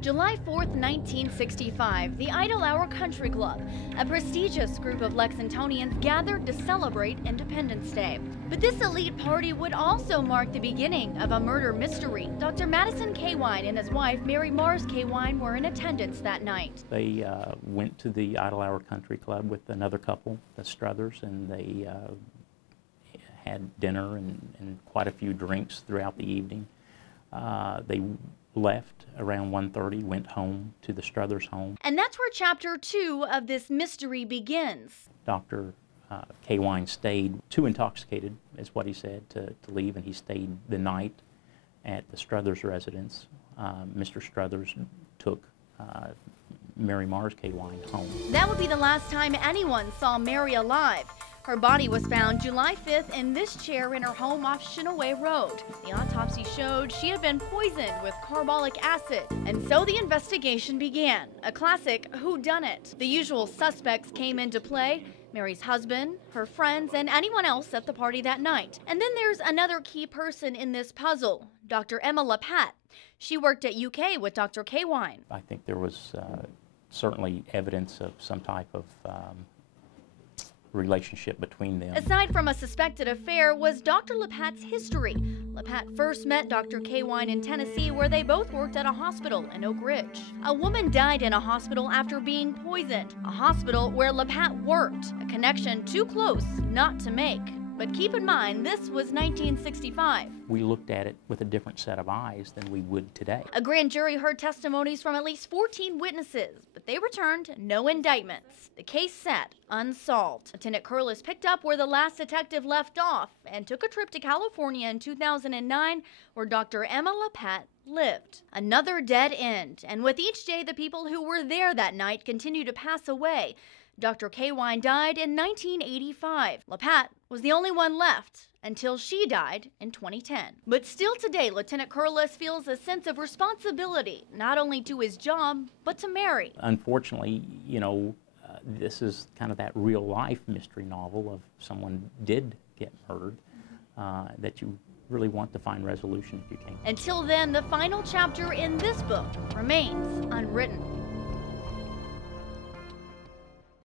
July 4th, 1965, the Idle Hour Country Club, a prestigious group of Lexingtonians gathered to celebrate Independence Day. But this elite party would also mark the beginning of a murder mystery. Dr. Marrs Cawein and his wife, Marrs Cawein, were in attendance that night. They went to the Idle Hour Country Club with another couple, the Struthers, and they had dinner and quite a few drinks throughout the evening. They left around 1:30, went home to the Struthers' home. And that's where Chapter 2 of this mystery begins. Dr. Cawein stayed too intoxicated, is what he said, to leave, and he stayed the night at the Struthers' residence. Mr. Struthers took Mary Marrs Cawein home. That would be the last time anyone saw Mary alive. Her body was found July 5th in this chair in her home off Chenaway Road. The autopsy showed she had been poisoned with carbolic acid, and so the investigation began. A classic whodunit. The usual suspects came into play: Mary's husband, her friends, and anyone else at the party that night. And then there's another key person in this puzzle, Dr. Emma LaPat. She worked at UK with Dr. Cawein. I think there was certainly evidence of some type of relationship between them. Aside from a suspected affair was Dr. LaPat's history. LaPat first met Dr. Cawein in Tennessee, where they both worked at a hospital in Oak Ridge. A woman died in a hospital after being poisoned, a hospital where LaPat worked, a connection too close not to make. But keep in mind, this was 1965. We looked at it with a different set of eyes than we would today. A grand jury heard testimonies from at least 14 witnesses, but they returned no indictments. The case sat unsolved. Lieutenant Curlis picked up where the last detective left off and took a trip to California in 2009, where Dr. Emma LaPat lived. Another dead end, and with each day the people who were there that night continue to pass away. Dr. Cawein died in 1985. LaPat was the only one left until she died in 2010. But still today, Lieutenant Curlis feels a sense of responsibility, not only to his job, but to Mary. Unfortunately, this is kind of that real-life mystery novel of someone did get murdered that you really want to find resolution if you can. Until then, the final chapter in this book remains unwritten.